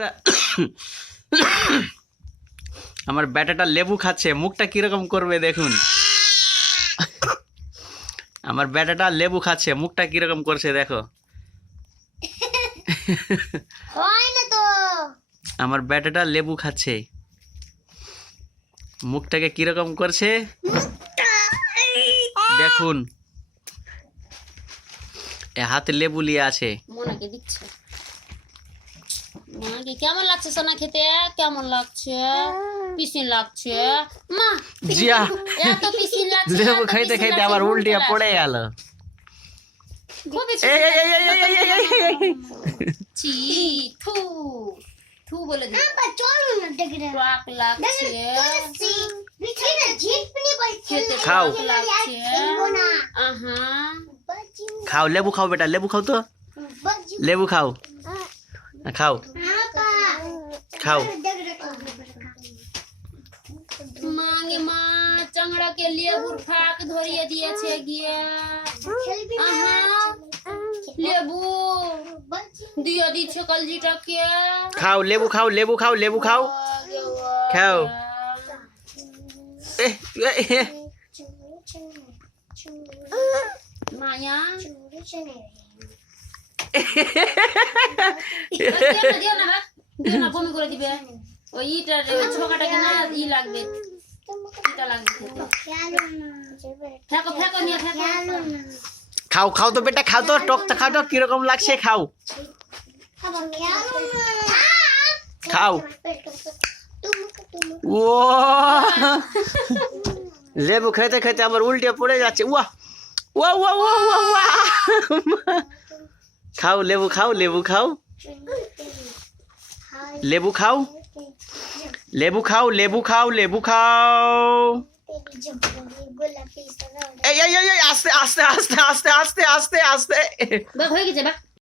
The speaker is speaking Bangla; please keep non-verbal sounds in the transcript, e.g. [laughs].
ব্যাটাটা আমার ব্যাটাটা লেবু খাচ্ছে মুখটা কীরকম করবে দেখুন। আমার ব্যাটাটা লেবু খাচ্ছে মুখটা কীরকম করছে দেখো। আমার ব্যাটাটা লেবু খাচ্ছে। মুখটাকে কীরকম করছে? দেখুন। এ হাতে লেবু নিয়ে আছে। মোনাকে দিচ্ছে। কেমন লাগছে সোনা খেতে? কেমন লাগছে? পিসিন লাগছে? মা জিয়া। এত পিসিন লাগছে লেবু খাইতে খাইতে আবার উল্টিয়া পড়ে গেল। চি থু থু বলে না বা চল না লাগছে। খাও। খাও লেবু খাও বেটা লেবু খাও তো? লেবু খাও। খাও। खाओ। मांगे माँ चंगड़ा के लिए बुरफा के धोरिए दिए छे गिया। आहा लेबू दिया दी छे कल जी टक के खाओ लेबू खाओ लेबू खाओ लेबू खाओ। खाओ। ए ए माया। [laughs] না বমি করে দিবে। ওই ইটার ই লাগবে। ইটা লাগবে ফেঁকো ফেঁকো নিয়ে, ফেঁকো। খাও খাও তো বেটা, খাও তো টকটা খাও তো, কীরকম লাগছে খাও। খাও। ও লেবু খেতে খেতে আবার উল্টে পড়ে যাচ্ছে ওয়া ওয়া ওয়া ওয়া ওয়া খাও, লেবু খাও লেবু খাও। लेबू खाओ। लेबू खाओ लेबू खाओ लेबू खाओ। आस्ते आस्ते आस्ते आस्ते आस्ते आस्ते। आस्ते